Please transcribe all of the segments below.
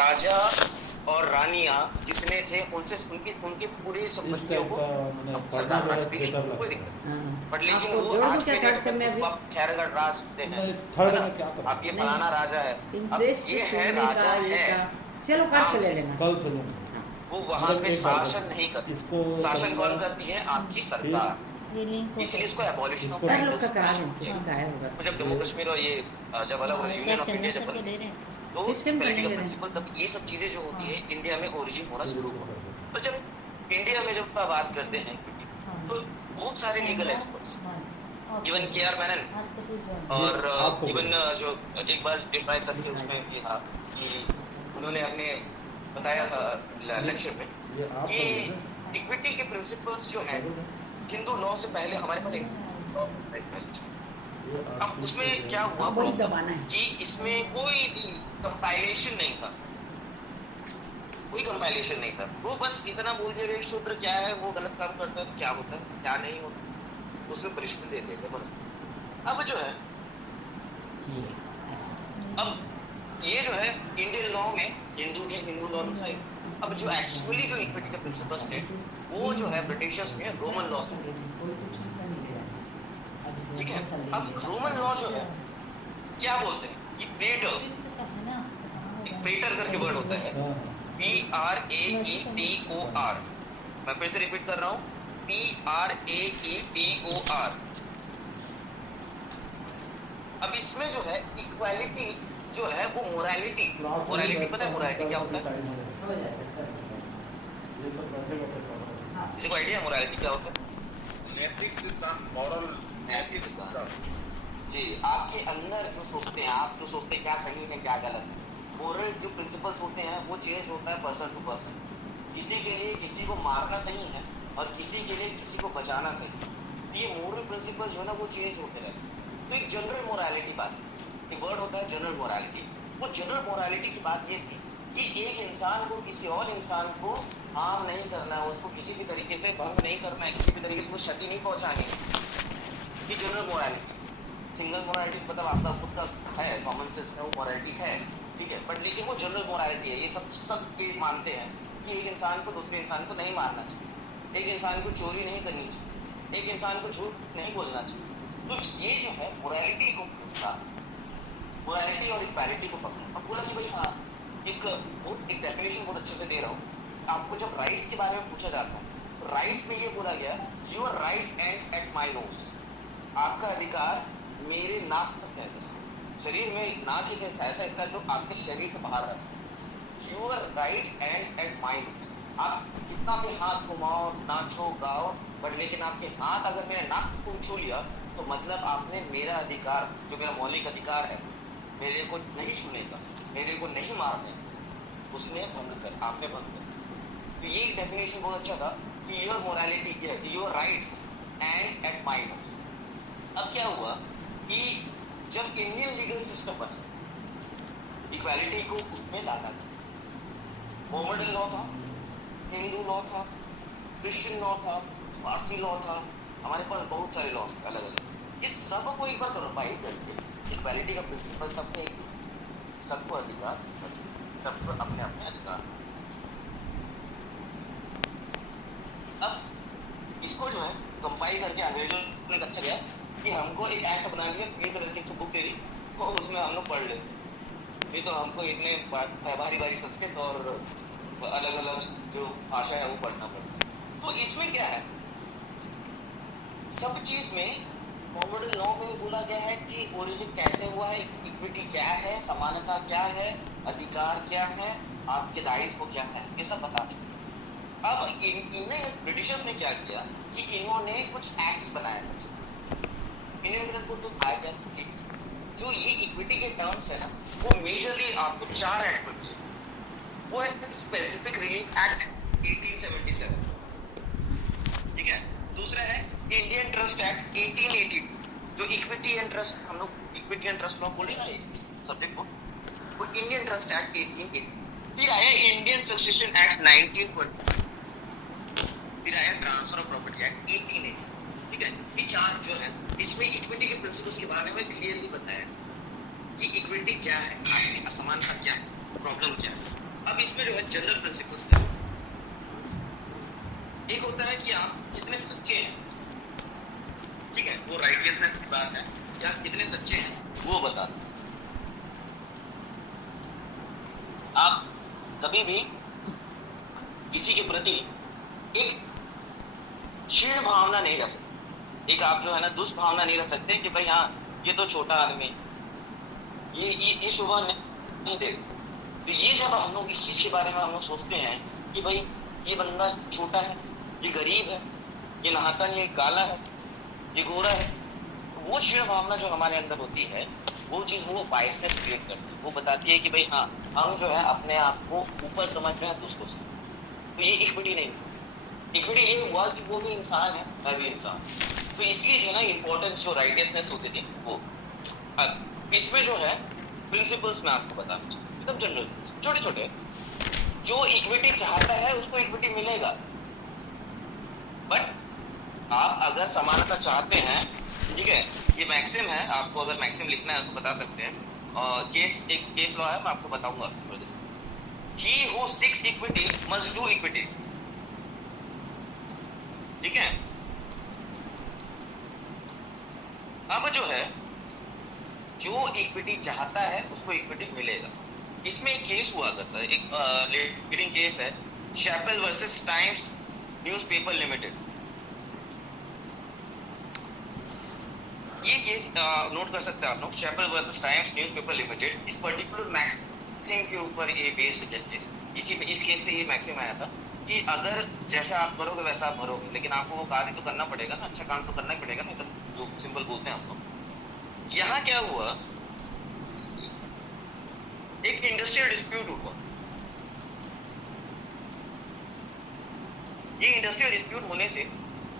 राजा और रानियां जितने थे उनसे उनके पूरे संपत्तियों को सरकार रख भी कोई दिक्कत नहीं। बट लेकिन वो आज के डेट में खैरगढ़ राज होते हैं, अब ये फलाना राजा है, अब ये है राजा है, चलो कल से ले लेना, कल से लूँगा। वो वहाँ पे शासन नहीं करती, शासन कौन करती है? आपकी सरकार। इसलिए इसको एबॉलिशन ऑफ जब जम्मू कश्मीर और ये जब अलग यूनियन ऑफ इंडिया जब तो पॉलिटिकल प्रिंसिपल तब ये सब चीजें जो होती है इंडिया में ओरिजिन होना शुरू हुआ। तो जब इंडिया में जब बात करते हैं तो बहुत सारे legal experts even KR. Menon और इवन जो एक बार डिफाई सर थे उसमें ये था कि उन्होंने हमने बताया था लेक्चर में कि इक्विटी के प्रिंसिपल्स जो है हिंदू लॉ से पहले हमारे पास एक, अब उसमें क्या हुआ कि इसमें कोई भी कंपाइलेशन नहीं था, कोई कंपाइलेशन नहीं था। वो बस इतना बोल दिया कि शूद्र क्या है, वो गलत काम करता है तो क्या होता है क्या नहीं होता, उसमें पनिशमेंट देते हैं बस। अब जो है अब ये जो है इंडियन लॉ में हिंदू लॉ में था। अब जो एक्चुअली जो इक्विटी के प्रिंसिपल्स थे वो जो है ब्रिटिशर्स में रोमन लॉ, ठीक है। अब रोमन लॉ जो है क्या बोलते हैं, प्रेटर करके वर्ड होता है, PRAETOR। मैं फिर से रिपीट कर रहा हूँ, PRAETOR। अब इसमें जो है इक्वालिटी जो है वो मोरालिटी पता है मोरालिटी क्या होता है? किसी को आइडिया मोरालिटी क्या होता है? नैतिक सिद्धांत, मॉरल नैतिक सिद्धांत जी। आपके अंदर जो सोचते हैं, आप जो सोचते हैं क्या सही है क्या गलत है, मोरल जो प्रिंसिपल्स होते हैं वो चेंज होता है पर्सन टू पर्सन। किसी के लिए किसी को मारना सही है और किसी के लिए किसी को बचाना सही है। तो ये मोरल प्रिंसिपल्स जो है ना वो चेंज होते रहते हैं। तो एक जनरल मोरालिटी बात, एक वर्ड होता है जनरल मोरालिटी। वो जनरल मोरालिटी की बात ये थी कि एक इंसान को किसी और इंसान को हार्म नहीं करना है, उसको किसी भी तरीके से भंग नहीं करना है, किसी भी तरीके से उसको क्षति नहीं पहुंचानी है। ये जनरल मोरालिटी। सिंगल मोरालिटी मतलब आपका खुद का है, कॉमन सेंस में वो मोरालिटी है, ठीक है, बट लेकिन वो जनरल मोरालिटी है। ये सब ये मानते हैं कि एक इंसान को दूसरे इंसान को नहीं मारना चाहिए, एक इंसान को चोरी नहीं करनी चाहिए, एक इंसान को झूठ नहीं बोलना चाहिए। तो ये जो है मोरालिटी को पकड़ा, मोरालिटी और इक्वालिटी को पकड़ा। अब बोला कि भाई हाँ एक डेफिनेशन बहुत अच्छे से दे रहा हूँ आपको। जब राइट्स के बारे में पूछा जाता है तो राइट्स में ये बोला गया your rights ends at my knows. आपका अधिकार मेरे नाक तक है। शरीर में नाक एक ऐसा हिस्सा जो आपके शरीर से बाहर रहता है। Your right ends at my knows. आप कितना भी हाथ घुमाओ नाचो गाओ, बट लेकिन आपके हाथ अगर मेरे नाक को छू लिया तो मतलब आपने मेरा अधिकार जो मेरा मौलिक अधिकार है मेरे को नहीं छूने का, मेरे को नहीं मारने, उसने बंद कर, आपने बंद कर। तो ये डेफिनेशन बहुत अच्छा था कि योर मोरालिटी क्या है, your rights ends at my knows. अब क्या हुआ कि जब इंडियन लीगल सिस्टम बना इक्वालिटी को उसमें लाना गया। मोहम्मदन लॉ था, हिंदू लॉ था, क्रिश्चियन लॉ था, पारसी लॉ था, हमारे पास बहुत सारे लॉ अलग अलग। इस सब को एक बार कंबाइन करके इक्वालिटी का प्रिंसिपल सबने एक सबको अधिकार, सबको अपने अपने अधिकार। अब इसको जो है कंपाइल करके अंग्रेजों ने अच्छा किया कि हमको एक एक्ट बना दिया, ग्रीन कलर की बुक दे दी और उसमें हम लोग पढ़ लेते। ये तो हमको इतने भारी संस्कृत और अलग अलग जो भाषा है वो पढ़ना पड़ता। तो इसमें क्या है, सब चीज में मोहम्मदन लॉ में बोला गया है कि ओरिजिन कैसे हुआ है, इक्विटी क्या है, समानता क्या है, अधिकार क्या है, आपके दायित्व क्या है, ये सब बता चुके। अब इन्हें ब्रिटिशर्स ने क्या किया कि इन्होंने कुछ एक्ट्स बनाए। सबसे इंडियन को तो आया क्या, ठीक है, जो ये इक्विटी के टर्म्स है ना वो मेजरली आपको 4 एक्ट में मिले। वो है स्पेसिफिक रिलीफ एक्ट 1877, ठीक है। दूसरा है इंडियन ट्रस्ट एक्ट 1882, जो इक्विटी एंड ट्रस्ट, हम लोग इक्विटी एंड ट्रस्ट लॉ बोलेंगे सब्जेक्ट को, वो इंडियन ट्रस्ट एक्ट 1880। फिर आया इंडियन सक्सेशन एक्ट 1920, फिर आया ट्रांसफर ऑफ प्रॉपर्टी एक्ट 1880, ठीक है। ये 4 जो है इसमें इक्विटी के प्रिंसिपल्स के बारे में क्लियरली बताया कि इक्विटी क्या है, आपकी असमानता क्या है, प्रॉब्लम क्या है। इसमें जो है जनरल प्रिंसिपल्स है। एक होता है कि आप कितने सच्चे हैं, ठीक है, वो राइटियसनेस की बात है कि आप कितने सच्चे हैं वो बताता है। आप कभी भी किसी के प्रति एक क्षीण भावना नहीं रख सकते, एक आप जो है ना दुष्भावना नहीं रख सकते कि भाई हाँ ये तो छोटा आदमी, ये शोभा नहीं देगा। तो ये जब हम लोग इस चीज के बारे में हम लोग सोचते हैं कि भाई ये बंदा छोटा है, ये गरीब है, ये नहाता नहीं, ये काला है, ये गोरा है, वो क्षीण भावना जो हमारे अंदर होती है वो चीज वो बायसनेस क्रिएट करती है। वो बताती है कि भाई हाँ हम जो है अपने आप को ऊपर समझ रहे हैं दूसरों से। तो ये इक्विटी नहीं, इक्विटी ये हुआ कि वो भी इंसान है, मैं भी इंसान। तो इसलिए जो है ना इंपॉर्टेंस जो राइटियसनेस होती थी वो। अब इसमें जो है प्रिंसिपल्स मैं आपको बताना चाहूँ एकदम जनरल, छोटे छोटे। जो इक्विटी चाहता है उसको इक्विटी मिलेगा, बट आप अगर समानता चाहते हैं, ठीक है, ये मैक्सिम है, आपको अगर मैक्सिम लिखना है तो बता सकते हैं। और केस एक केस लॉ है, मैं आपको बताऊंगा। He who seeks equity must do equity, ठीक है। अब जो है जो इक्विटी चाहता है उसको इक्विटी मिलेगा। इसमें एक केस हुआ करता है, एक लीडिंग केस है, शैपल वर्सेस टाइम्स न्यूज़पेपर लिमिटेड। ये केस नोट कर सकते हैं आप लोग, शैपल वर्सेस टाइम्स न्यूज़पेपर लिमिटेड। इस पर्टिकुलर मैक्सिम के ऊपर ये बेस्ड है केस। इस केस से ये मैक्सिम आया था कि अगर जैसा आप करोगे वैसा आप भरोगे, लेकिन आपको वो कार्य तो करना पड़ेगा ना, अच्छा काम तो करना ही पड़ेगा ना, तो जो सिंपल बोलते हैं हम लोग। यहाँ क्या हुआ, एक इंडस्ट्रियल डिस्प्यूट हुआ। ये इंडस्ट्रियल डिस्प्यूट होने से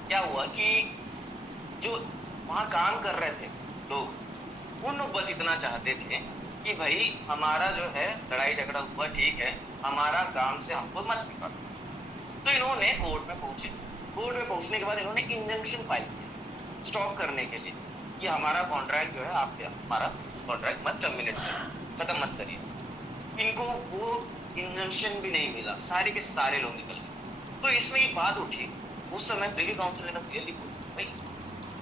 क्या हुआ कि जो वहां काम कर रहे थे लोग, उन लोग बस इतना चाहते थे कि भाई हमारा जो है लड़ाई झगड़ा हुआ, ठीक है, हमारा काम से हमको मत निकालो। तो इन्होंने कोर्ट में पहुंचे। कोर्ट में पहुंचने के बाद इन्होंने इंजंक्शन फाइल किया स्टॉप करने के लिए कि हमारा कॉन्ट्रैक्ट जो है आप हमारा कॉन्ट्रैक्ट मत टर्मिनेट करिए, खत्म मत करिए। इनको वो इंजंक्शन भी नहीं मिला, सारे के सारे लोग निकल गए। तो इसमें एक बात उठी, उस समय प्रिवी काउंसिल ने तो क्लियरली बोला, भाई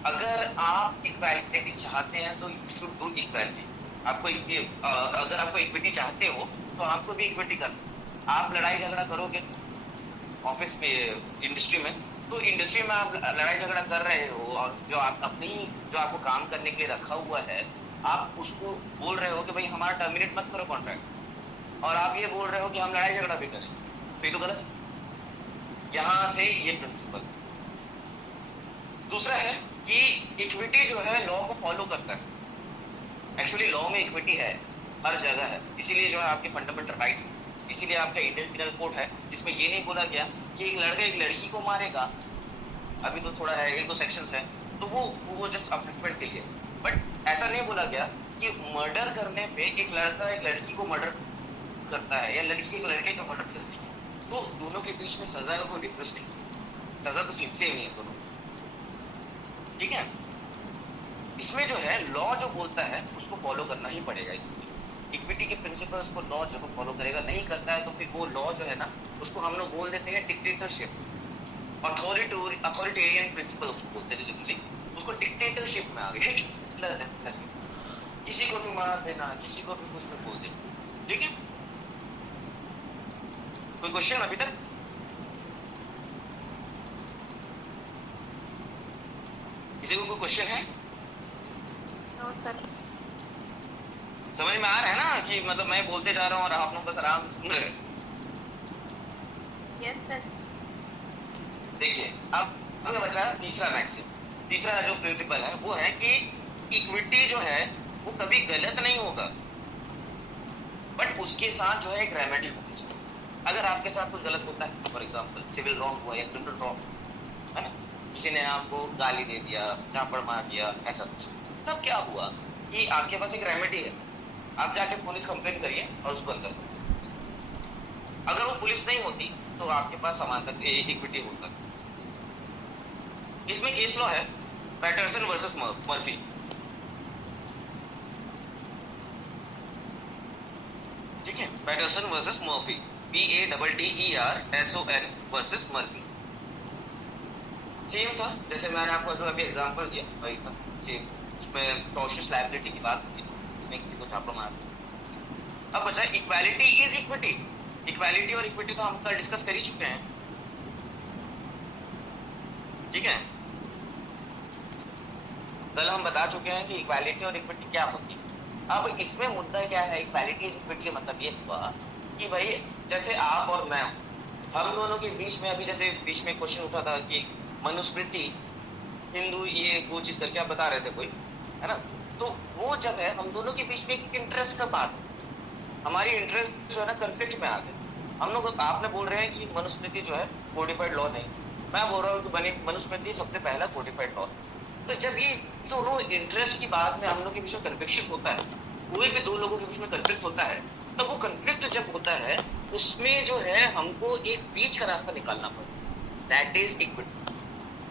अगर आप इक्वालिटी चाहते हैं तो यू शुड डू इक्वालिटी। आपको अगर आपको इक्विटी चाहते हो तो आपको भी इक्विटी करना। आप लड़ाई झगड़ा करोगे ऑफिस में, इंडस्ट्री में, तो इंडस्ट्री में आप लड़ाई झगड़ा कर रहे हो और जो आप अपनी जो आपको काम करने के लिए रखा हुआ है, आप उसको बोल रहे हो कि भाई हमारा टर्मिनेट मत करो कॉन्ट्रैक्ट, और आप ये बोल रहे हो कि हम लड़ाई झगड़ा भी करें, तो ये तो गलत है। यहाँ से ये प्रिंसिपल। दूसरा है कि इक्विटी जो है लॉ को फॉलो करता है। एक्चुअली लॉ में इक्विटी है, हर जगह है, इसीलिए जो है आपके फंडामेंटल राइट्स है, इसीलिए आपका इंडियन पिनल कोड है, जिसमें ये नहीं बोला गया कि एक लड़का एक लड़की को मारेगा। अभी तो थोड़ा है, एक दो सेक्शंस है, तो वो जस्ट अपलिफ्टमेंट के लिए, बट ऐसा नहीं बोला गया कि मर्डर करने पे एक लड़का एक लड़की को मर्डर करता है या लड़की एक लड़के को मर्डर करती है, तो दोनों के बीच में सजा का कोई डिफरेंस नहीं, सजा तो सेम ही है दोनों, ठीक है। इसमें जो है लॉ जो बोलता है उसको फॉलो करना ही पड़ेगा। इक्विटी के प्रिंसिपल्स को लॉ जब फॉलो करेगा, नहीं करता है तो फिर वो लॉ जो है ना उसको हम लोग बोल देते हैं डिक्टेटरशिप, अथॉरिटेरियन प्रिंसिपल उसको बोलते हैं जनरली, उसको डिक्टेटरशिप में आ गया। किसी को भी मार देना, किसी को भी कुछ भी बोल देना, ठीक है। कोई क्वेश्चन अभी तक? किसी को कोई क्वेश्चन है? No sir. समझ में आ रहा है ना कि मतलब मैं बोलते जा रहा हूँ और आप लोग बस आराम से सुन रहे हैं? Yes sir. देखिए अब हमें बचा तीसरा मैक्सिम। तीसरा जो प्रिंसिपल है वो है कि इक्विटी जो है वो कभी गलत नहीं होगा, बट उसके साथ जो है एक रेमेडी होनी चाहिए। अगर आपके साथ कुछ गलत होता है, फॉर एग्जाम्पल सिविल रॉन्ग हुआ या क्रिमिनल रॉन्ग है ना, किसी ने आपको गाली दे दिया, झापड़ मार दिया, ऐसा कुछ, तब क्या हुआ कि आपके पास एक रेमेडी है, आप जाके पुलिस कंप्लेन करिए और उसको अंदर करो। अगर वो पुलिस नहीं होती तो आपके पास समानता इक्विटी होता। इसमें केस लॉ है पैटरसन वर्सेस मर्फी, ठीक है। Patterson versus Murphy, PATTERSON versus Murphy. Same था, जैसे मैंने आपको जो अभी एग्जांपल दिया वही था सेम। उसमें टॉर्शियस लायबिलिटी की बात की, इसने किसी को झापड़ मारा। अब बचा इक्वालिटी इज इक्विटी। इक्वालिटी और इक्विटी तो हम कल डिस्कस कर ही चुके हैं, ठीक है। कल हम बता चुके हैं कि इक्वालिटी और इक्विटी क्या होती है। अब इसमें मुद्दा क्या है, इक्वालिटी इज इक्विटी मतलब ये हुआ कि भाई जैसे आप और मैं, हम दोनों के बीच में, अभी जैसे बीच में क्वेश्चन उठा था कि मनुस्मृति, हिंदू, ये वो चीज करके आप बता रहे थे कोई, है ना। तो वो जब है हम दोनों के बीच में एक इंटरेस्ट का बात है, हमारी इंटरेस्ट जो है ना कन्फ्लिक्ट में आ गए। हम लोग, आपने बोल रहे हैं कि मनुस्मृति जो है कोडिफाइड लॉ नहीं, मैं बोल रहा हूँ कि मनुस्मृति सबसे पहला कोडिफाइड लॉ। तो जब ये दोनों इंटरेस्ट की बात में हम लोग के बीच में कन्फ्लिक्शन होता है, कोई भी दो लोगों के बीच में कन्फ्लिक्ट होता है, तो वो कन्फ्लिक्ट जब होता है उसमें जो है हमको एक बीच का रास्ता निकालना पड़ता, दैट इज इक्विटी।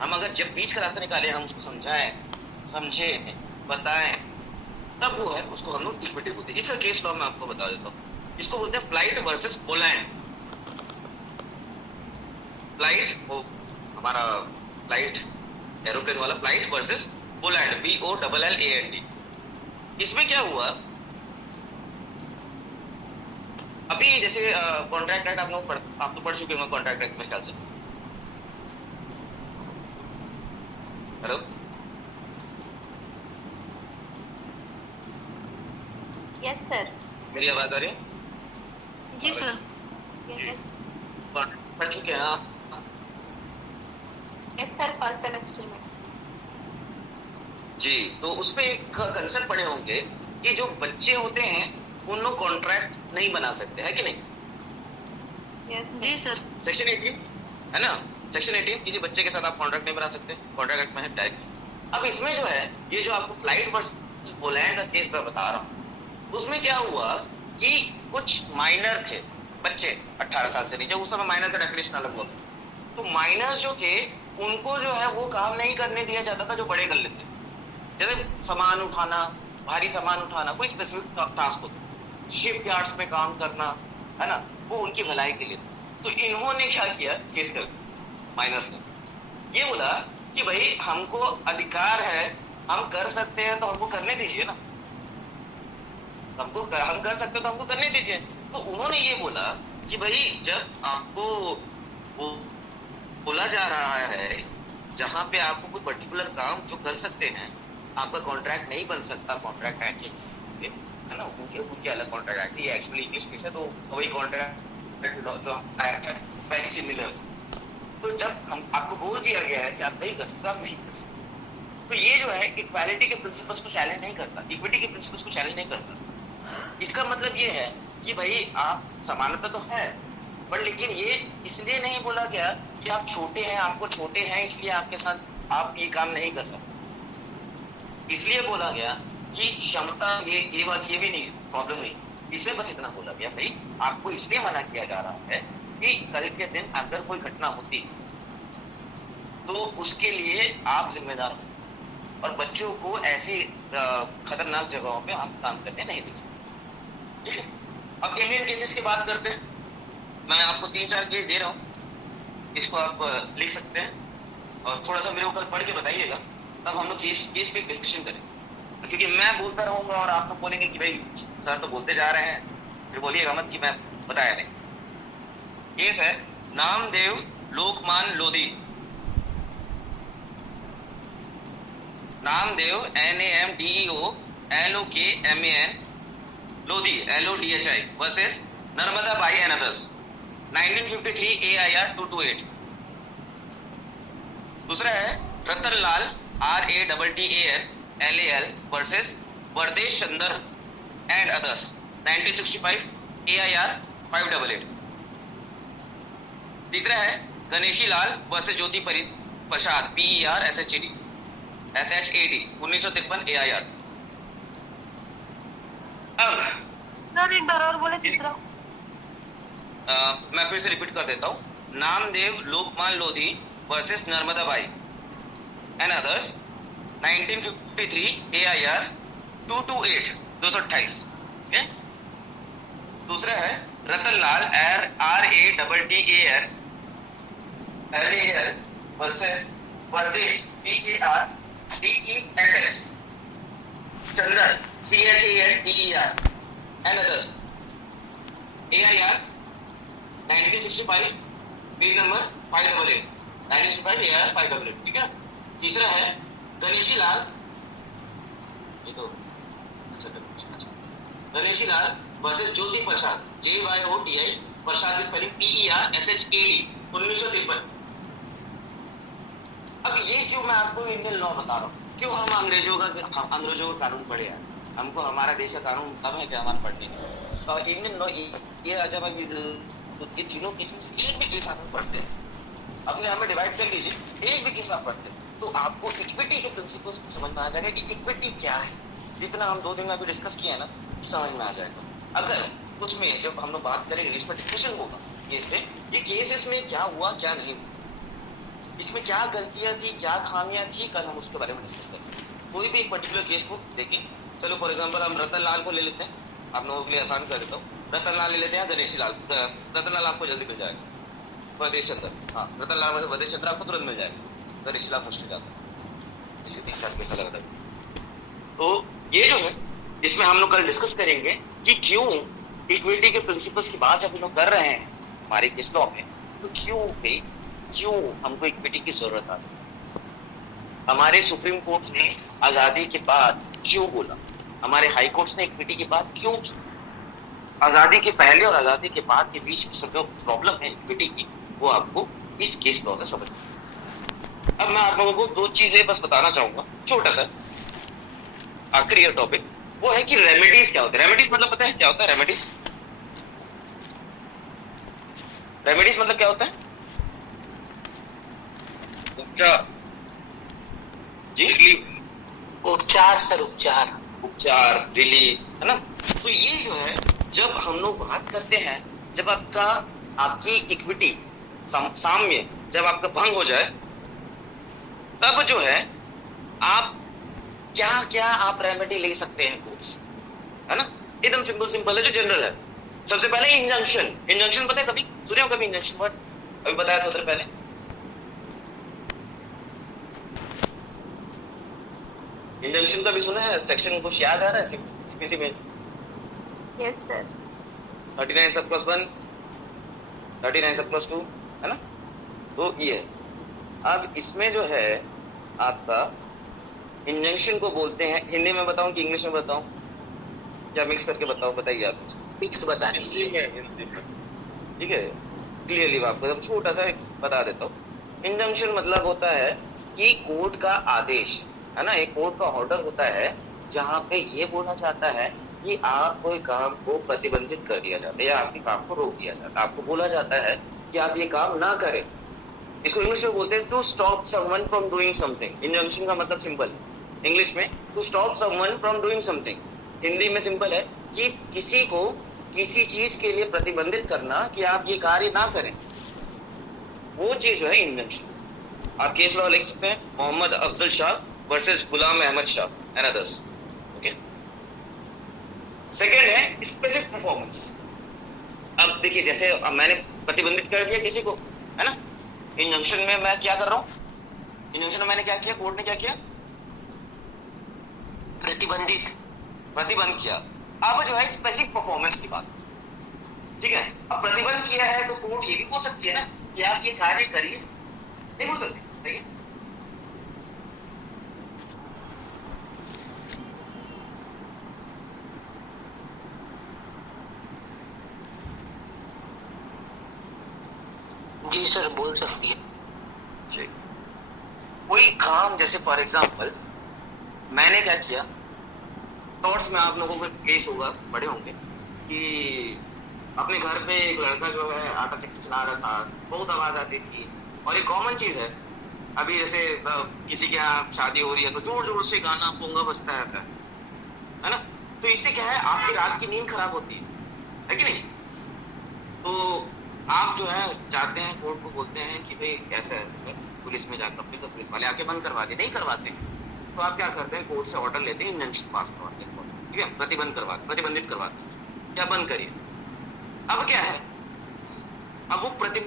हम अगर जब बीच का रास्ता निकाले, हम उसको समझाएं, समझे, बताएं, तब वो है उसको हम लोग इक्विटी बोलते हैं। इसका केस लॉ मैं आपको बता देता हूँ, इसको बोलते हैं फ्लाइट वर्सेस पोलैंड। फ्लाइट, वो हमारा फ्लाइट, एरोप्लेन वाला, फ्लाइट वर्सेस पोलैंड, POLLAND। इसमें क्या हुआ, अभी जैसे कॉन्ट्रैक्ट एक्ट आप तो पढ़ चुके होंगे, कॉन्ट्रैक्ट एक्ट मेरे ख्याल से। Hello, yes sir. मेरी आवाज आ रही है? जी सर। यस पढ़ चुके हैं आप? सर, फर्स्ट सेमेस्टर में। जी, तो उसमें एक कंसेप्ट पढ़े होंगे कि जो बच्चे होते हैं उन लोग कॉन्ट्रैक्ट नहीं बना सकते, है कि नहीं? यस जी सर। सेक्शन 18 है ना, सेक्शन 18, किसी बच्चे के साथ आप कॉन्ट्रैक्ट नहीं बना सकते, कॉन्ट्रैक्ट एक्ट में है डायरेक्ट। अब इसमें जो है ये जो आपको फ्लाइट वर्सेस पोलैंड का केस मैं बता रहा हूँ, उसमें क्या हुआ कि कुछ माइनर थे बच्चे 18 साल से नीचे, उस समय माइनर का डेफिनेशन अलग हुआ। तो माइनर्स जो थे उनको जो है वो काम नहीं करने दिया जाता था जो बड़े कर लेते, जैसे सामान उठाना, भारी सामान उठाना, कोई स्पेसिफिक टास्क होता, शिप यार्ड्स में काम करना, है ना, वो उनकी भलाई के लिए। तो इन्होंने क्या किया, केस कर, माइनर्स ने ये बोला कि भाई हमको अधिकार है, हम कर सकते हैं तो हमको करने दीजिए ना, हम कर सकते हो तो हमको करने दीजिए। तो उन्होंने ये बोला कि भाई जब आपको वो बोला जा रहा है जहां पे आपको कोई पर्टिकुलर काम जो कर सकते हैं, आपका कॉन्ट्रैक्ट नहीं बन सकता कॉन्ट्रैक्ट एक्ट के हिसाब से, है ना, उनके अलग कॉन्ट्रैक्ट एक्ट, ये एक्चुअली इंग्लिश केस है, तो वही कॉन्ट्रैक्ट जो एक्ट है वैसे सिमिलर। तो जब हम आपको बोल दिया गया है कि आप नहीं कर सकते, आप नहीं कर सकते, तो ये जो है इक्वालिटी के प्रिंसिपल्स को चैलेंज नहीं करता, इक्विटी के प्रिंसिपल्स को चैलेंज नहीं करता। इसका मतलब ये है कि भाई आप समानता तो है, पर लेकिन ये इसलिए नहीं बोला गया कि आप छोटे हैं, आपको छोटे हैं इसलिए आपके साथ आप ये काम नहीं कर सकते। इसलिए बोला गया कि क्षमता, ये भी नहीं प्रॉब्लम नहीं, इसमें बस इतना बोला गया भाई आपको इसलिए मना किया जा रहा है कि कल के दिन अगर कोई घटना होती तो उसके लिए आप जिम्मेदार हो, और बच्चों को ऐसी खतरनाक जगहों पे आप काम करने नहीं दे सकते। ठीक है, अब इंडियन केसेस की बात करते हैं। मैं आपको 3-4 केस दे रहा हूँ, इसको आप लिख सकते हैं और थोड़ा सा मेरे ऊपर पढ़ के बताइएगा, तब हम लोग केस पे डिस्कशन करें। क्योंकि मैं बोलता रहूंगा और आप लोग बोलेंगे कि भाई सर तो बोलते जा रहे हैं, फिर बोलिएगा मत कि मैं बताया नहीं। केस है Namdev Lokman Lodhi, Namdev NAMDEO LOKMAN Lodhi LODHI versus Narmada Bai and others 1953 AIR 228। दूसरा है Ratanlal RATTAN LAL versus Vardesh Chander and others 1965 AIR 588। तीसरा है Ganeshi Lal versus Jyoti Prasad PER SHAD 1953 AIR। अब सर एक बार और बोले तीसरा। मैं फिर से रिपीट कर देता हूँ, Namdev Lokman Lodhi versus Narmada Bai and others 1953 AIR 228 228। Okay, दूसरा है Ratanlal RATTAL versus Vardesh PARDESH Chandran CHANDER and others AIR 1965 page number 588 1965 AIR 588 ठीक है। तीसरा है गणेशी लाल ये तो गणेशी लाल वर्सेस ज्योति प्रसाद JYOTI प्रसाद की स्पेलिंग PERSHAD 1953। अब ये क्यों मैं आपको इंडियन लॉ बता रहा हूँ, क्यों हम अंग्रेजों का कानून पढ़े हैं, हमको हमारा देश का कानून कम है क्या हमारे पढ़ने में। तो इंडियन लॉ ये जब ये तीनों केसेस एक भी केस आप पढ़ते हैं अपने हमें डिवाइड कर लीजिए, एक भी केस आप पढ़ते हैं तो आपको इक्विटी के प्रिंसिपल्स समझ में आ जाएगा कि इक्विटी क्या है। जितना हम 2 दिन में अभी डिस्कस किया है ना समझ में आ जाएगा। अगर कुछ में जब हम लोग बात करेंगे इस पर डिस्कशन होगा केस पे, ये केसेस में क्या हुआ क्या नहीं हुआ, इसमें क्या गलतियां थी क्या खामियां थी, कल हम उसके बारे में डिस्कस करेंगे। कोई भी एक पर्टिकुलर केस को देखें, चलो फॉर एग्जांपल हम रतनलाल को ले लेते हैं, आप लोगों के लिए आसान कर देता हूँ। रतनलाल ले लेते हैं, गणेशी लाल, रतनलाल आपको जल्दी मिल जाएगा, वदेश चंद्र, हाँ रतनलाल वदेश चंद्र आपको तुरंत मिल जाएगा, गणेशी लाल मुश्किल जाता है, इसके 3-4 पैसा लग रहा है। तो ये जो है इसमें हम लोग कल डिस्कस करेंगे कि क्यों इक्विटी के प्रिंसिपल्स की बात जब हम लोग कर रहे हैं हमारे केस लॉ में, तो क्यों हमको इक्विटी की जरूरत आ रही है। हमारे सुप्रीम कोर्ट ने आजादी के बाद क्यों बोला, हमारे हाई कोर्ट ने इक्विटी की बात क्यों की, आजादी के पहले और आजादी के बाद के बीच सब जो प्रॉब्लम है इक्विटी की वो आपको इस केस लॉ से समझ। अब मैं आप लोगों को 2 चीजें बस बताना चाहूंगा, छोटा सा आखिरी टॉपिक, वो है कि रेमेडीज क्या होते हैं। रेमेडीज मतलब पता है क्या होता है? रेमेडीज मतलब क्या होता है? उपचार जी, रिलीफ, उपचार सर, उपचार रिलीफ है ना। तो ये जो है जब हम लोग बात करते हैं, जब आपकी इक्विटी साम्य जब आपका भंग हो जाए तब जो है आप क्या आप रेमेडी ले सकते हैं कोर्स, है ना। एकदम सिंपल है जो जनरल है। सबसे पहले इंजंक्शन पता है, कभी सुने हो कभी इंजंक्शन वर्ड? अभी बताया था उधर पहले। इंजंक्शन का भी सुना है? सेक्शन कुछ याद आ रहा है किसी में? Yes sir. 39 सब प्लस 1 39 सब प्लस 2 है ना। तो ये अब इसमें जो है आपका इंजंक्शन को बोलते हैं, हिंदी में बताऊं कि इंग्लिश में बताऊं, क्या मिक्स करके बताऊं? बताइए आप। मिक्स बता दीजिए। ठीक है, क्लियरली आपको छोटा सा बता देता हूँ। इंजंक्शन मतलब होता है कि कोर्ट का आदेश है ना, एक कोर्ट का ऑर्डर होता है जहाँ पे ये बोला जाता है कि आप कोई काम को प्रतिबंधित कर दिया जाता है या आपके काम को रोक दिया जाता है। आपको बोला जाता है कि आप ये काम ना करें। इसको इंग्लिश में बोलते हैं to stop someone from doing something. Injunction का मतलब सिंपल, इंग्लिश में to stop someone from doing something, Hindi में सिंपल है कि किसी को किसी चीज के लिए प्रतिबंधित करना कि आप ये कार्य ना करें, वो चीज जो है इंजंक्शन। आप केस लॉ लिख सकते हैं, Mohammad Afzal Shah versus Ghulam Ahmad Shah and others. Okay, second है स्पेसिफिक परफॉर्मेंस। अब देखिए, जैसे अब मैंने प्रतिबंधित कर दिया किसी को, है ना। इंजंक्शन में मैं क्या कर रहा हूं? इंजंक्शन में मैंने क्या किया, कोर्ट ने क्या किया? प्रतिबंध किया। अब जो है स्पेसिफिक परफॉर्मेंस की बात, ठीक है। अब प्रतिबंध किया है तो कोर्ट ये भी बोल सकती है ना कि आप ये कार्य करिए, नहीं बोल सकती, ठीक है। जी सर, बोल सकती है जी। कोई काम, जैसे फॉर एग्जांपल मैंने क्या किया, थॉट्स में आप लोगों को केस होगा, पढ़े होंगे कि अपने घर पे एक लड़का जो है आटा चक्की चला रहा था, बहुत आवाज आती थी। और एक कॉमन चीज है, अभी जैसे किसी के यहाँ शादी हो रही है तो जोर जोर से गाना पोंगा बजता रहता है ना। तो इससे क्या है, आपकी रात की नींद खराब होती है कि नहीं। तो आप जो है जाते हैं कोर्ट को, बोलते हैं कि भाई ऐसा ऐसा, पुलिस में जाकर अपने, तो पुलिस वाले आके बंद करवा दिए, नहीं करवाते। तो आप क्या करते हैं, कोर्ट से ऑर्डर लेते हैं, इंजंक्शन पास करवाते हैं, ठीक है, प्रतिबंधित करवाते, क्या बंद करिए। अब क्या है, अब वो प्रति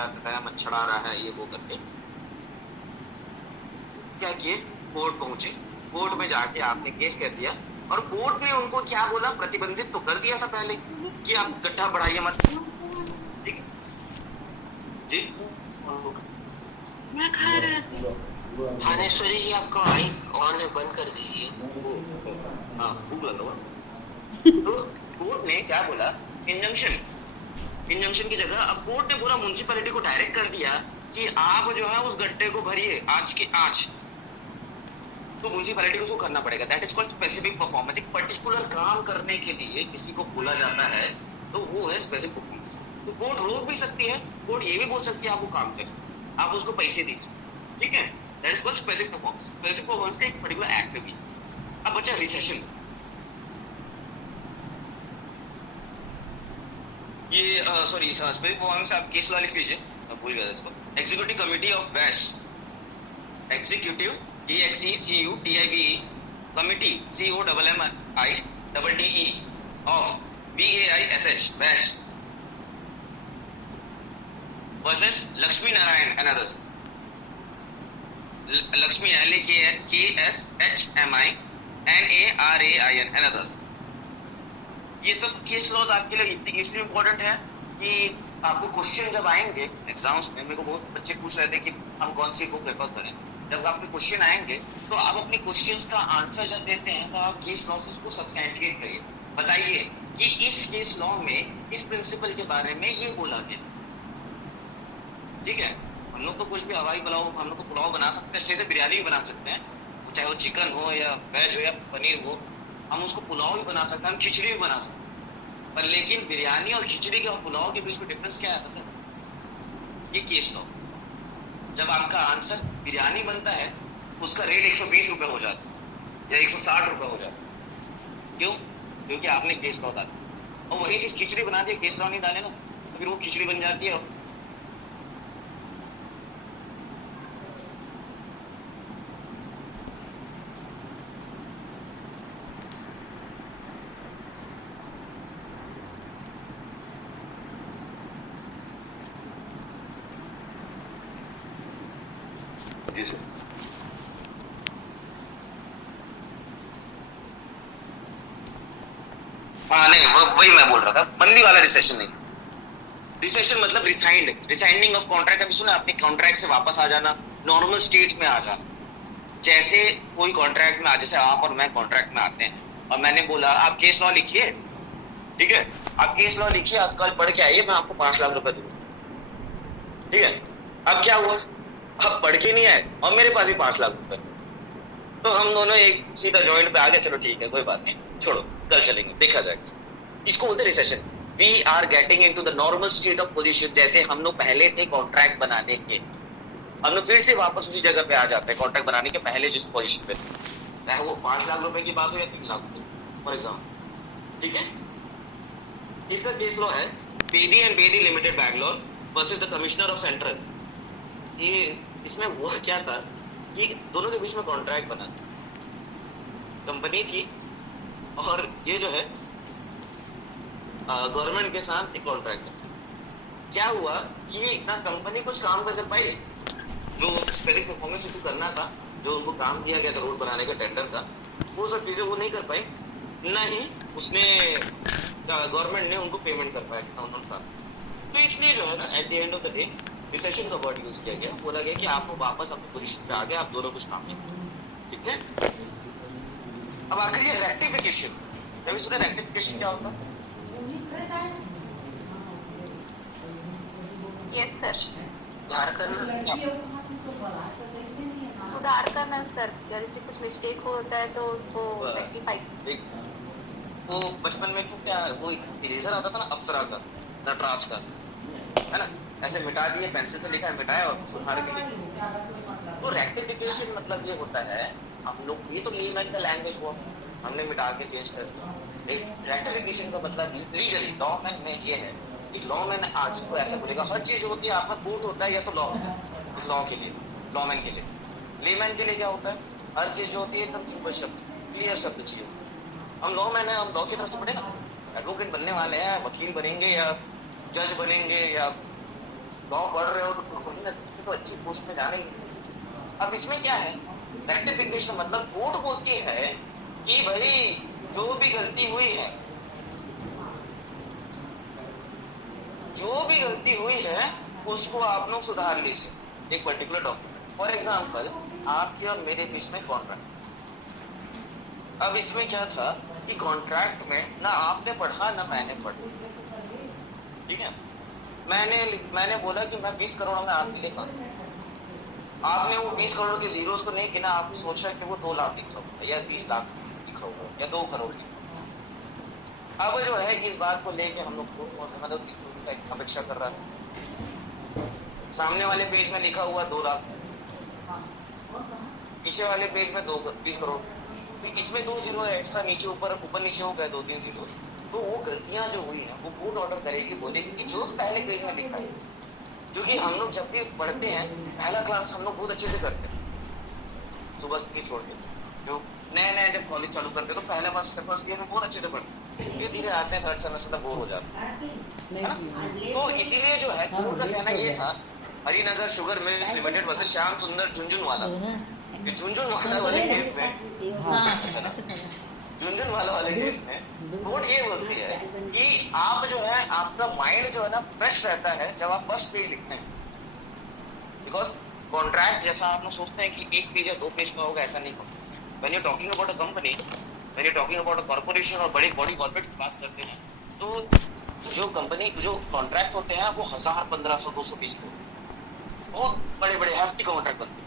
बताया मच्छर आ रहा है ये वो करके क्या किए, कोर्ट पहुंचे, कोर्ट में जाके आपने केस कर दिया और कोर्ट ने उनको क्या बोला, प्रतिबंधित तो कर दिया था पहले कि आप गड्ढा बढ़ाइए मत, ठीक है जी। मैं खा रहा था। थानेश्वरी जी आपका माइक ऑन है, बंद कर दीजिए। हाँ भूख लग रहा। तो कोर्ट ने क्या बोला, इंजंक्शन की जगह अब कोर्ट ने बोला म्युनिसिपैलिटी को डायरेक्ट कर दिया कि आप जो है उस गड्ढे को भरिए आज के आज। तो म्युनिसिपैलिटी को उसको करना पड़ेगा, that is called specific performance. एक पर्टिकुलर काम करने के लिए किसी को बोला जाता है तो वो है स्पेसिफिक परफॉर्मेंस। तो कोर्ट रोक भी सकती है, कोर्ट ये भी बोल सकती है आप वो काम करें, आप उसको पैसे दीजिए, ठीक है, that is called specific performance. Specific performance का एक पर्टिकुलर एक्ट भी। अब बचा रिसेशन। ये सॉरी स्पेसिफिक परफॉर्मेंस आप केस लॉ लिख लीजिए, मैं भूल गया इसको। Executive committee of bash, executive EXECUTIVE committee COMMIDDE of BAISH bash versus Lakshmi Narayan and others. Lakshmi KSHMI NARAIN and others. ये सब केस लॉज आपके लिए इसलिए इम्पोर्टेंट है कि आपको क्वेश्चन जब आएंगे एग्जाम्स में, मेरे को बहुत बच्चे पूछ रहे थे कि हम कौन सी बुक रेफर करें, जब आपके क्वेश्चन आएंगे तो आप अपने क्वेश्चंस का आंसर जब देते हैं तो आप केस लॉ से उसको सब्सटैंटिएट करिए, बताइए कि इस केस लॉ में इस प्रिंसिपल के बारे में ये बोला गया, ठीक है। हम लोग तो कुछ भी हवाई पुलाव, हम लोग तो पुलाव बना सकते हैं, अच्छे से बिरयानी भी बना सकते हैं, चाहे वो चिकन हो या वेज हो या पनीर हो, हम उसको पुलाव भी बना सकते हैं, हम खिचड़ी भी बना सकते हैं। पर लेकिन बिरयानी और खिचड़ी के और पुलाव के बीच में डिफरेंस क्या है पता है? ये केस लॉ। जब आपका आंसर बिरयानी बनता है उसका रेट 120 रुपए हो जाता है या 160 रुपए हो जाता है, क्यों? क्योंकि आपने केस लॉ डाला। और वही चीज खिचड़ी बना दी, केस लॉ नहीं डाले ना, तो फिर वो खिचड़ी बन जाती है। जी सर। हाँ नहीं, वही मैं बोल रहा था, बंदी वाला रिसेशन नहीं। रिसेशन मतलब रिसाइनिंग ऑफ कॉन्ट्रैक्ट। अभी सुना आपने, कॉन्ट्रैक्ट से वापस आ जाना, नॉर्मल स्टेट में आ जाना। जैसे कोई कॉन्ट्रैक्ट में जैसे आप और मैं कॉन्ट्रैक्ट में आते हैं और मैंने बोला आप केस लॉ लिखिए, ठीक है, आप केस लॉ लिखिए, आप कल पढ़ के आइए, मैं आपको 5 लाख रुपए दूंगा, ठीक है। अब क्या हुआ, अब पढ़ के नहीं आए और मेरे पास ही 5 लाख रुपए, तो हम दोनों एक सीधा जॉइंट पे आ गए, चलो ठीक है कोई बात नहीं, छोड़ो कल चलेंगे, देखा जाएगा। इसको बोलते recession. We are getting into the normal state of position. जैसे हम लोग पहले थे कॉन्ट्रैक्ट बनाने के, हम लोग फिर से वापस उसी जगह पे आ जाते हैं कॉन्ट्रैक्ट बनाने के पहले जिस पोजीशन पे थे, चाहे वो 5 लाख रुपए की बात हो या 3 लाख रुपए फॉर एग्जाम्पल, ठीक है। इसका केस लॉ है Bedi and Bedi limited Bangalore versus the commissioner of central. ये इसमें हुआ क्या था, ये दोनों के बीच में कॉन्ट्रैक्ट बना, कंपनी थी और ये जो है गवर्नमेंट के साथ एक कॉन्ट्रैक्ट है। क्या हुआ कि ना कंपनी कुछ काम कर पाई, जो स्पेसिफिक परफॉर्मेंस उसको करना था, जो उनको काम दिया गया था रोड बनाने का टेंडर का, वो सब चीजें वो नहीं कर पाई, ना ही उसने गवर्नमेंट ने उनको पेमेंट कर पाया जितना उन्होंने था। तो इसलिए जो है ना eight the end of the day recession का वर्ड यूज किया गया, बोला गया कि आप वापस अपनी पोजीशन पे आ गए, आप दोनों कुछ काम नहीं, ठीक है। अब आखिर ये रेक्टिफिकेशन, कभी सुना रेक्टिफिकेशन क्या होता है? Yes sir. सुधार करना, सुधार करना सर, जैसे कुछ मिस्टेक होता है तो उसको रेक्टिफाई। वो बचपन में क्यों क्या वो इरेजर आता था ना, अप्सरा का, नटराज का, है ना, ऐसे मिटा दिए, पेंसिल से लिखा है, मिटाया और सुधार के लिए। तो रेक्टिफिकेशन मतलब ये होता है, हम लोग ये तो लेमैन का लैंग्वेज हुआ, हमने मिटा के चेंज कर दिया। एक रेक्टिफिकेशन का मतलब लीगली लॉ में ये है कि लॉ मैन आज को ऐसा बोलेगा, हर चीज होती है आपका कोर्ट होता है या तो लॉ होता है। लॉ के लिए, लॉमैन के लिए, लेमैन के लिए क्या होता है, हर चीज जो होती है एकदम सिंपल शब्द, क्लियर शब्द चाहिए। हम लॉ मैन है, हम लॉ की तरफ से पढ़े ना, एडवोकेट बनने वाले हैं, वकील बनेंगे या जज बनेंगे या लॉ पढ़ रहे हो तो अच्छी पोस्ट में जाने। अब इसमें क्या है, रेक्टिफिकेशन मतलब कोर्ट बोलती है कि भाई जो भी गलती हुई है, जो भी गलती हुई है उसको आप लोग सुधार लीजिए एक पर्टिकुलर डॉक्यूमेंट। फॉर एग्जांपल आपके और मेरे बीच में कॉन्ट्रैक्ट। अब इसमें क्या था कि कॉन्ट्रैक्ट में ना आपने पढ़ा ना मैंने पढ़ा, ठीक है। मैंने बोला कि मैं 20 करोड़ में आपके लिए काम, आपने वो 20 करोड़ के जीरोस को नहीं गिना, आपने सोचा कि वो 2 लाख लिखा होगा या 20 लाख लिखा होगा या 2 करोड़ लिखा होगा। अब जो है इस बात को लेके हम लोग मतलब 20 करोड़ का अपेक्षा कर रहा है। सामने वाले पेज में लिखा हुआ 2 लाख, पीछे वाले पेज में 20 करोड़, तो इसमें 2 जीरो एक्स्ट्रा, नीचे ऊपर नीचे हो गए 2-3 जीरो। तो वो गलतियां जो हुई है वो कोर्ट ऑर्डर करेगी, बोलेगी कि जो पहले पेज में लिखा है। क्योंकि हम लोग जब भी पढ़ते हैं पहला क्लास हम लोग बहुत अच्छे से करते हैं, सुबह की छोड़ के जो नए जब कॉलेज चालू करते तो पहले फर्स्ट ईयर में बहुत अच्छे से पढ़ते, धीरे धीरे आते हैं 3rd सेमेस्टर तक बोर हो जाते हैं। तो इसीलिए जो है कोर्ट का कहना ये था, Harinagar sugar mills limited versus Shyam सुंदर झुंझुनवाला, झुंझुनवाला वाले केस में, झुंझुनवाला वाले केस में कोर्ट ये बोलती है कि आप जो है आपका माइंड जो है ना फ्रेश रहता है जब आप फर्स्ट पेज लिखते हैं। बिकॉज कॉन्ट्रैक्ट जैसा आप लोग सोचते हैं कि 1 पेज या 2 पेज का होगा, ऐसा नहीं होगा। When you talking about a company, when you talking about a corporation और बड़ी कॉर्पोरेट की बात करते हैं तो जो कंपनी जो कॉन्ट्रैक्ट होते हैं वो 1000, 1500, 200 पेज के बहुत बड़े हैफ्टी कॉन्ट्रैक्ट बनते हैं।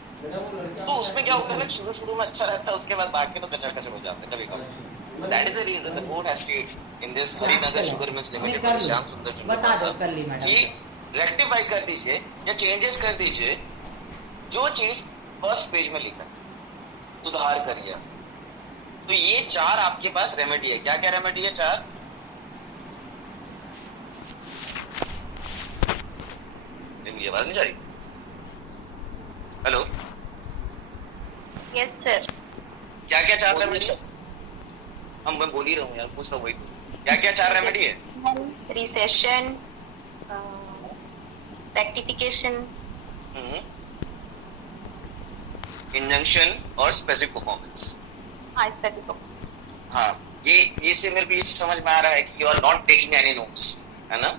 तो उसमें क्या होता है ना, शुरू में अच्छा रहता है, उसके बाद बाकी तो कचर हो जाते हैं कभी कभी। That is the reason the court has stated in this Harinagar sugar mills limited Shyam सुंदर बता दो कर ली मैडम कि रेक्टिफाई कर दीजिए या चेंजेस कर दीजिए जो चीज फर्स्ट पेज में लिखा है, सुधार करिए। तो ये 4 आपके पास रेमेडी है। क्या क्या रेमेडी है? 4। ये आवाज नहीं जा रही? Hello, yes sir. क्या क्या 4 रेमेडी? मैं बोल ही रहा हूँ यार, पूछ रहा हूँ वही। क्या क्या 4 रेमेडी है? रिसेशन, रेक्टिफिकेशन, इंजंक्शन और स्पेसिफिक परफॉर्मेंस। हाँ स्पेसिफिक परफॉर्मेंस। हाँ, ये से मेरे को ये चीज समझ में आ रहा है कि you are not taking any notes, है ना?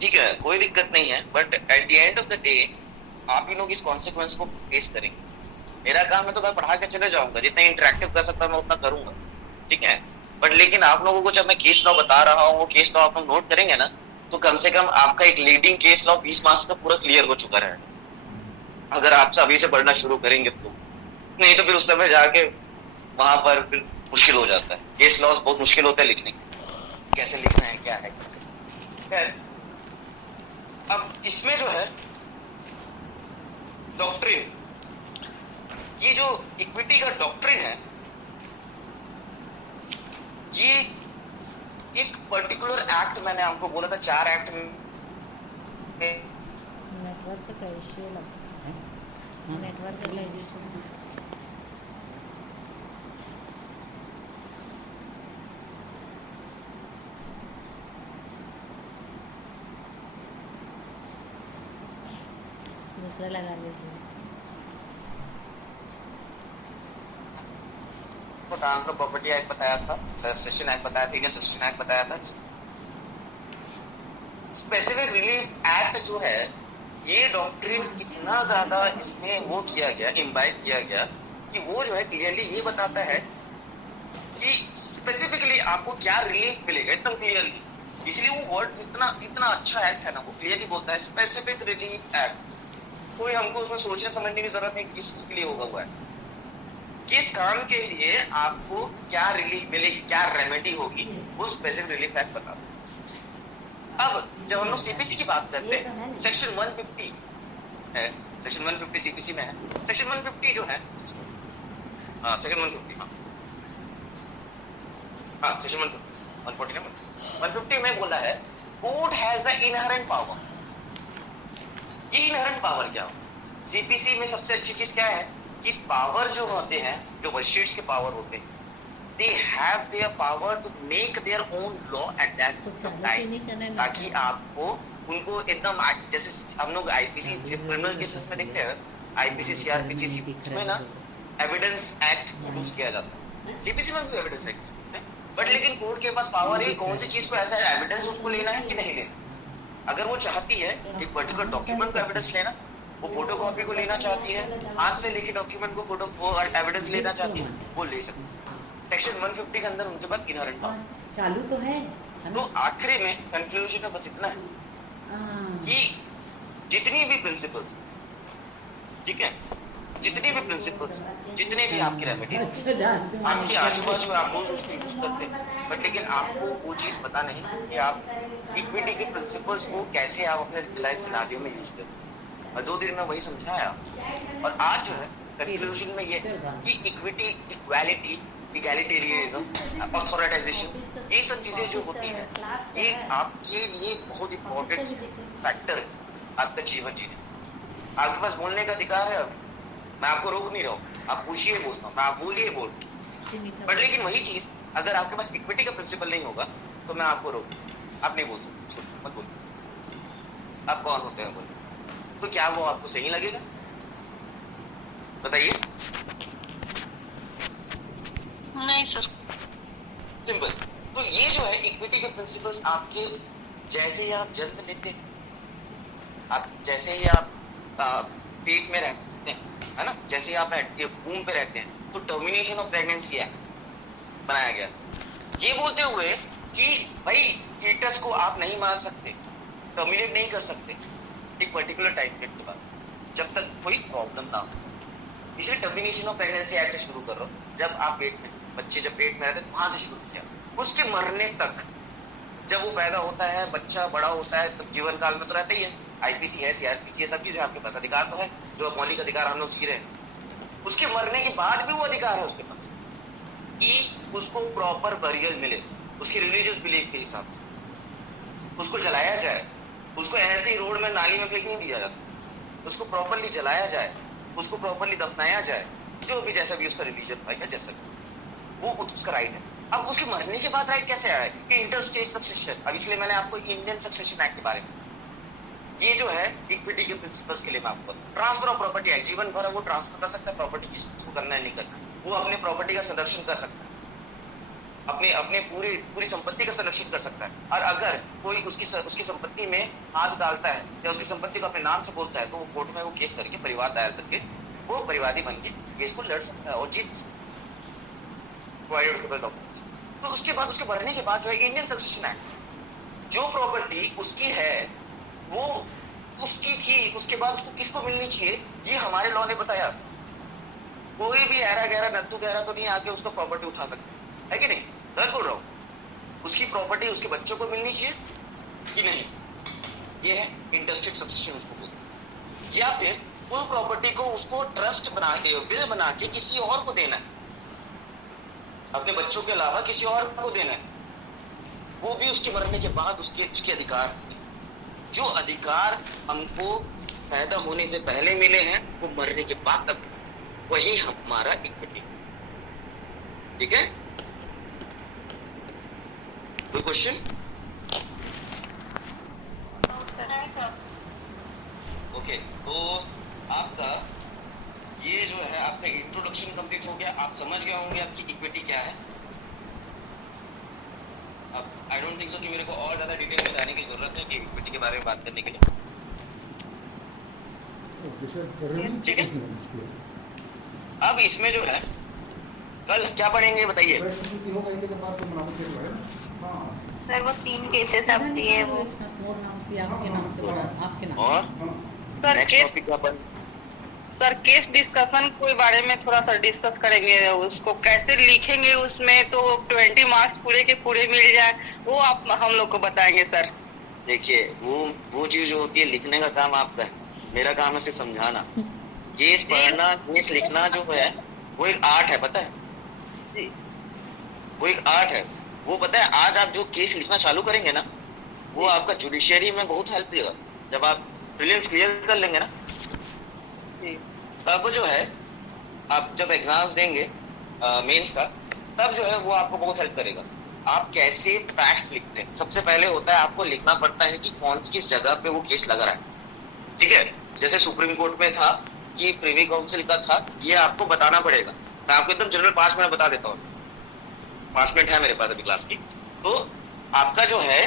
ठीक है, कोई दिक्कत नहीं है, but at the end of the day आप ही लोग इस कॉन्सिक्वेंस को फेस करेंगे। मेरा काम है तो मैं पढ़ा के चले जाऊंगा, जितना इंटरेक्टिव कर सकता मैं उतना करूंगा, ठीक है। बट लेकिन आप लोगों को जब मैं केस लॉ बता रहा हूँ, वो केस लॉ आप लोग नोट करेंगे ना, तो कम से कम आपका एक लीडिंग केस लॉ 20 मार्क्स का पूरा क्लियर हो चुका रहेगा, अगर आप अभी से पढ़ना शुरू करेंगे तो। नहीं तो फिर उस समय जाके वहां पर फिर मुश्किल हो जाता है। केस लॉस बहुत मुश्किल होता है लिखने के, कैसे लिखना है, क्या है, कैसे। अब इसमें जो है डॉक्ट्रिन, ये जो इक्विटी का डॉक्ट्रिन है, ये एक पर्टिकुलर एक्ट, मैंने आपको बोला था 4 एक्ट में नेटवर्क का इश्यू लगता है, नेटवर्क का इश्यू। दूसरा लगा लीजिए। ट्रांसफर प्रॉपर्टी एक्ट बताया था, ससेशन एक्ट बताया था, इंडियन ससेशन एक्ट बताया था। स्पेसिफिक रिलीफ एक्ट जो है, ये डॉक्ट्रिन इतना ज्यादा इसमें वो किया गया, इम्बाइब किया गया कि वो जो है क्लियरली ये बताता है कि स्पेसिफिकली आपको क्या रिलीफ मिलेगा, एकदम क्लियरली। इसलिए वो वर्ड इतना अच्छा एक्ट है ना, वो क्लियरली बोलता है स्पेसिफिक रिलीफ एक्ट। कोई हमको उसमें सोचने समझने की जरूरत नहीं किस चीज के लिए होगा हुआ है, किस काम के लिए आपको क्या रिलीफ मिलेगी, क्या रेमेडी होगी, वो स्पेसिफिक रिलीफ एक्ट बता दो। अब जब हम लोग सीपीसी की बात करते हैं, सेक्शन 150 है, सेक्शन 150 सीपीसी में है। सेक्शन 150 जो है, सेक्शन 150, हाँ सेक्शन 140 150 में बोला है court has the inherent power. ये इनहेरेंट पावर क्या हो? सीपीसी में सबसे अच्छी चीज क्या है कि पावर जो होते हैं, जो मजिस्ट्रेट्स के पावर होते हैं, they have their power to make their own law at that time, ताकि आपको उनको एकदम जैसे हम लोग आईपीसी क्रिमिनल केसेस में देखते हैं, आईपीसी सीआरपीसी में ना एविडेंस एक्ट यूज किया जाता है, सीपीसी में भी एविडेंस एक्ट है, बट लेकिन कोर्ट के पास पावर है कौन सी चीज को एज एविडेंस उसको लेना है कि नहीं लेना। अगर वो चाहती है एक पर्टिकुलर डॉक्यूमेंट को एविडेंस लेना, वो फोटोकॉपी को लेना चाहती है, हाथ से लिखे डॉक्यूमेंट को फोटो एविडेंस लेना चाहती है, वो ले सकती है। सेक्शन 150 के अंदर उनके पास इनहेरेंट पावर चालू तो है तो आखिरी में कंक्लूजन में बस इतना है कि जितनी भी प्रिंसिपल्स, ठीक है, जितनी भी प्रिंसिपल्स, जितने भी आपके रेमेडीज आपके आजू बाजू आप रोज उसको यूज करते हैं, बट लेकिन आपको वो चीज पता नहीं कि आप इक्विटी के प्रिंसिपल्स को कैसे आप अपने रियल लाइफ सिनेरियो में यूज करते हैं। और 2 दिन में वही समझाया, और आज जो है कंक्लूजन में ये कि इक्विटी, इक्वालिटी, इगैलिटेरियनिज्म, ऑथोराइजेशन, ये सब चीजें जो होती है ये आपके लिए बहुत इंपॉर्टेंट फैक्टर है आपका जीवन जीने। आपके पास बोलने का अधिकार है, मैं आपको रोक नहीं रहा हूँ, आप पूछिए बोलता हूँ, मैं आप बोलिए बोल, बट लेकिन वही चीज अगर आपके पास इक्विटी का प्रिंसिपल नहीं होगा तो मैं आपको रोक, आप नहीं बोल सकते, मत बोलिए। आप कौन होते हैं बोलिए, तो क्या वो आपको सही लगेगा? बताइए। नहीं सर। सिंपल। तो ये जो है इक्विटी के प्रिंसिपल्स आपके जैसे ही आप जन्म लेते हैं, आप जैसे ही आप पेट में रहते हैं, है ना, जैसे ही आप वूम पे रहते हैं, तो टर्मिनेशन ऑफ प्रेगनेंसी एक्ट बनाया गया, ये बोलते हुए कि भाई फीटस को आप नहीं मार सकते, टर्मिनेट नहीं कर सकते एक पर्टिकुलर टाइम पीरियड के बाद जब तक कोई प्रॉब्लम ना हो। इसलिए टर्मिनेशन ऑफ प्रेगनेंसी एक्ट से शुरू करो, जब आप पेट में, बच्चे जब पेट में रहते हैं वहां से शुरू किया, उसके मरने तक, जब वो पैदा होता है, बच्चा बड़ा होता है, तब जीवन काल में तो रहता ही है, आईपीसी है, सीआरपीसी है, सब चीजें आपके पास, अधिकार तो है, जो मौलिक अधिकार हम लोग जी रहे हैं। उसके मरने के बाद भी वो अधिकार है उसके पास कि उसको प्रॉपर बरियल मिले, उसकी रिलीजियस बिलीफ के हिसाब से उसको जलाया जाए, उसको ऐसे ही रोड में नाली में फेंक नहीं दिया जाता, उसको प्रॉपरली जलाया जाए, उसको प्रॉपरली दफनाया जाए, जो भी जैसा भी उसका रिलीजन है या जैसा भी, वो उसका राइट है। अब उसके मरने के बाद राइट कैसे आया है? Interstate succession. अब इसलिए मैंने आपको इंडियन सक्सेशन एक्ट के बारे में, ये जो है इक्विटी के प्रिंसिपल्स के लिए मैं आपको, ट्रांसफर ऑफ प्रॉपर्टी एक्ट, जीवन भर वो ट्रांसफर कर सकता है प्रॉपर्टी, किसको करना है नहीं करना, वो अपने प्रॉपर्टी का संरक्षण कर सकता है, अपने पूरी संपत्ति का संरक्षण कर सकता है। और अगर कोई उसकी संपत्ति में हाथ डालता है या उसकी संपत्ति को अपने नाम से बोलता है, तो वो कोर्ट में वो केस करके, परिवाद दायर करके, वो परिवादी बन के केस को लड़ सकता है और जीत सकता है, उसके पास डॉक्यूमेंट्स। तो उसके बाद, उसके मरने के बाद जो है इंडियन सक्सेशन एक्ट, जो प्रॉपर्टी उसकी है वो उसकी थी, उसके बाद उसको किसको मिलनी चाहिए, ये हमारे लॉ ने बताया। कोई भी ऐरा गहरा नत्थु गहरा तो नहीं आके उसको प्रॉपर्टी उठा सकता है कि नहीं? गलत बोल रहा हूँ? उसकी प्रॉपर्टी उसके बच्चों को मिलनी चाहिए कि नहीं, ये है इंटरस्टेट सक्सेशन उसको बोलते। या फिर उस प्रॉपर्टी को उसको ट्रस्ट बना के, विल बना के किसी और को देना है, अपने बच्चों के अलावा किसी और को देना है, वो भी उसके मरने के बाद उसके अधिकार। जो अधिकार हमको पैदा होने से पहले मिले हैं वो मरने के बाद तक, वही हमारा इक्विटी। ठीक है, कोई क्वेश्चन? ओके, तो आपका ये जो है आपका इंट्रोडक्शन कंप्लीट हो गया, आप समझ गए होंगे आपकी इक्विटी क्या है। अब आई डोंट थिंक सो कि मेरे को और ज्यादा डिटेल में जाने की जरूरत है कि इक्विटी के बारे में बात करने के लिए। ठीक है, अब इसमें जो है कल क्या पढ़ेंगे बताइए? सर वो 3 केसेस आप दिए, वो मोर नाम से आपके नाम से पढ़ा, आपके नाम और सर केस, टॉपिक क्या पढ़? सर केस डिस्कशन के बारे में थोड़ा सा डिस्कस करेंगे, उसको कैसे लिखेंगे उसमें तो 20 मार्क्स पूरे के पूरे मिल जाए, वो आप हम लोग को बताएंगे सर। देखिए वो चीज जो होती है लिखने का काम आपका है, मेरा काम है सिर्फ समझाना। केस पढ़ना, केस लिखना जो है वो एक आर्ट है, पता है जी, वो एक आर्ट है। वो पता है आज आप जो केस लिखना चालू करेंगे ना, वो आपका जुडिशियरी में बहुत हेल्प देगा। जब आप प्रीलिम्स क्लियर कर लेंगे ना, तब जो है आप जब एग्जाम देंगे मेंस का, तब जो है वो आपको बहुत हेल्प करेगा। आप कैसे फैक्ट्स लिखते हैं, सबसे पहले होता है आपको लिखना पड़ता है कि कौन किस जगह पे वो केस लग रहा है, ठीक है। जैसे सुप्रीम कोर्ट में था कि प्रिवी काउंसिल का था, ये आपको बताना पड़ेगा। मैं आपको एकदम जनरल 5 मिनट बता देता हूँ, 5 मिनट है मेरे पास अभी क्लास की। तो आपका जो है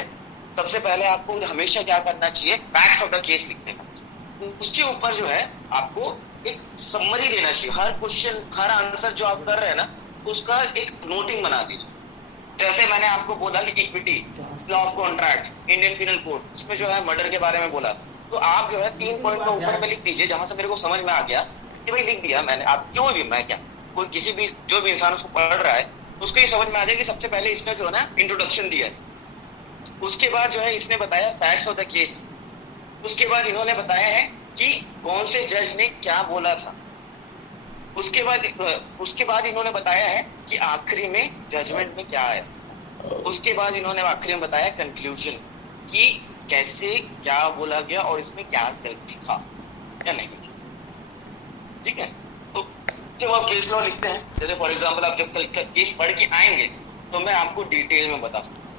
सबसे पहले आपको हमेशा क्या करना चाहिए, फैक्ट्स ऑफ द केस लिखने का। उसके ऊपर जो है आपको एक समरी देना चाहिए। हर क्वेश्चन, हर आंसर जो आप कर रहे हैं ना, उसका एक नोटिंग बना दीजिए। जैसे मैंने आपको बोला कि equity, law of contract, Indian penal code, उसमें जो है मर्डर के बारे में बोला, तो आप जो है 3 पॉइंट का ऊपर में लिख दीजिए, जहां से मेरे को समझ में आ गया कि भाई लिख दिया मैंने। आप क्यों भी, मैं क्या, कोई किसी भी जो भी इंसान उसको पढ़ रहा है उसको ये समझ में आ जाए कि सबसे पहले इसका जो है ना इंट्रोडक्शन दिया है, उसके बाद जो है इसने बताया फैक्ट्स ऑफ द केस, उसके बाद इन्होंने बताया है कि कौन से जज ने क्या बोला था, उसके बाद इन्होंने बताया है कि आखिरी में जजमेंट में क्या है, उसके बाद इन्होंने आखिरी में बताया कंक्लूजन कि कैसे क्या बोला गया और इसमें क्या गलती था या नहीं थी, ठीक है। तो जब आप केस लॉ लिखते हैं, जैसे फॉर एग्जांपल आप जब कल केस पढ़ के आएंगे तो मैं आपको डिटेल में बता सकता हूँ।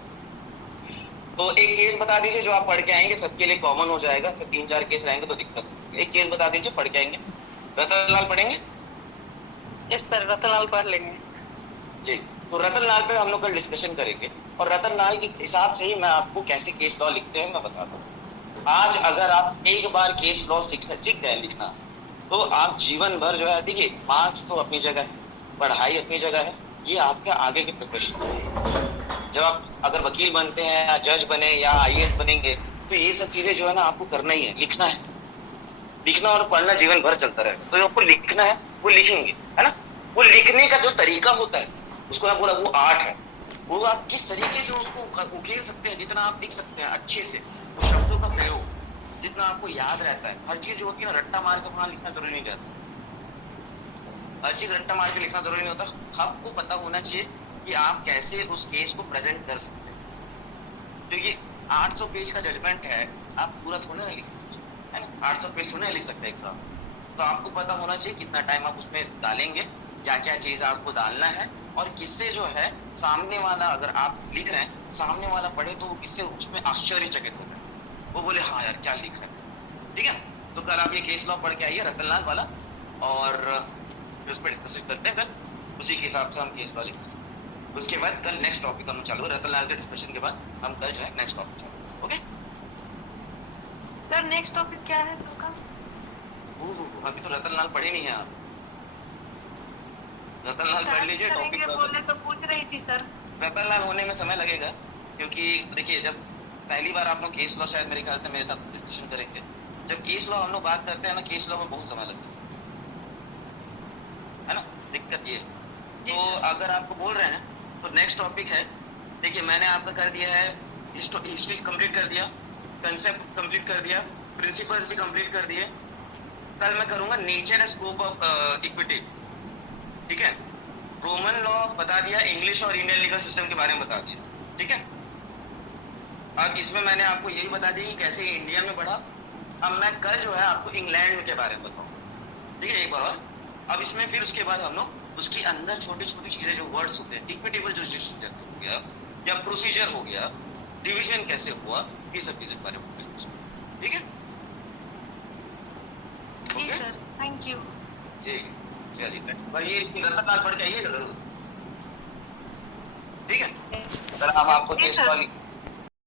तो एक केस बता दीजिए जो आप पढ़ के आएंगे, सबके लिए कॉमन हो जाएगा। सिर्फ 3-4 केस रहेंगे तो दिक्कत होगी। एक केस बता दीजिए, पढ़ के आएंगे। रतनलाल पढ़ेंगे? यस सर, रतनलाल पढ़ लेंगे जी। तो रतनलाल पे हम लोग कल डिस्कशन करेंगे और रतनलाल के हिसाब से ही मैं आपको कैसे केस लॉ लिखते हैं मैं बताता हूँ। आज अगर आप एक बार केस लॉ सीख गए लिखना, तो आप जीवन भर जो है, देखिए मार्क्स तो अपनी जगह है, पढ़ाई अपनी जगह है, ये आपके आगे के प्रिपरेशन है। जब आप अगर वकील बनते हैं या जज बने या IAS बनेंगे, तो ये सब चीजें जो है ना आपको करना ही है, लिखना है। लिखना और पढ़ना जीवन भर चलता रहेगा। तो जो आपको लिखना है वो लिखेंगे, है ना। वो लिखने का जो तरीका होता है उसको मैं बोला वो आर्ट है। वो आप किस तरीके से उसको उकेर सकते हैं, जितना आप लिख सकते हैं अच्छे से, शब्दों का प्रयोग जितना आपको याद रहता है। हर चीज जो होती है ना रट्टा मार के वहां लिखना जरूरी नहीं रहता, हर चीज रट्टा मार के लिखना जरूरी नहीं होता। आपको पता होना चाहिए कि आप कैसे उस केस को प्रेजेंट कर सकते हैं। क्योंकि 800 पेज का जजमेंट है, आप पूरा थोड़ा ना लिख सकते है ना, 800 पेज थोड़ा लिख सकते एग्जाम। तो आपको पता होना चाहिए कितना टाइम आप उसमें डालेंगे, क्या क्या चीज आपको डालना है, और किससे जो है सामने वाला, अगर आप लिख रहे हैं सामने वाला पढ़े तो किससे उसमें आश्चर्यचकित हो जाए, वो बोले हाँ यार क्या लिख रहे हैं, ठीक है। तो कल आप ये केस लॉ पढ़ के आइए रतनलाल वाला, और उस पर डिस्कशन करते हैं। कल उसी के हिसाब से हम केस लॉ लिखते हैं। उसके बाद कल नेक्स्ट टॉपिक हम चालू, रतनलाल के डिस्कशन के बाद हम कल जो है नेक्स्ट टॉपिक चालू। ओके सर नेक्स्ट टॉपिक क्या है आपका? अभी तो रतनलाल पढ़े नहीं है आप, रतनलाल पढ़ लीजिए टॉपिक। बोले तो पूछ रही थी सर। रतनलाल होने में समय लगेगा, क्योंकि देखिए जब पहली बार आप लोग केस लॉ शायद मेरे ख्याल से मेरे साथ डिस्कशन करेंगे, जब केस लॉ हम लोग बात करते हैं ना, केस लॉ में बहुत समय लगता है ना, दिक्कत ये। तो अगर आपको बोल रहे हैं तो नेक्स्ट टॉपिक है, देखिए मैंने आपका कर दिया है हिस्ट्री कंप्लीट कर दिया, कंसेप्ट कंप्लीट कर दिया, प्रिंसिपल्स भी कंप्लीट कर दिए। कल मैं करूंगा nature and scope of equity, ठीक है। रोमन लॉ बता दिया, इंग्लिश और इंडियन लीगल सिस्टम के बारे में बता दिया, ठीक है। अब इसमें मैंने आपको यही बता दी कि कैसे इंडिया में बढ़ा। अब मैं कल जो है आपको इंग्लैंड के बारे में बताऊँ, ठीक है, एक बार। अब इसमें फिर उसके बाद हम लोग उसके अंदर छोटी छोटी चीजें जो वर्ड्स होते हैं, इक्विटेबल जुरिसडिक्शन जैसे हो गया या प्रोसीजर हो गया, डिवीजन कैसे हुआ, ये सब चीजों के बारे में डिस्कशन, ठीक है। जी सर, थैंक यू। ठीक है, चलिए भाई ये रतनलाल पढ़ के आइएगा जरूर, ठीक है। अगर आपको केस लॉ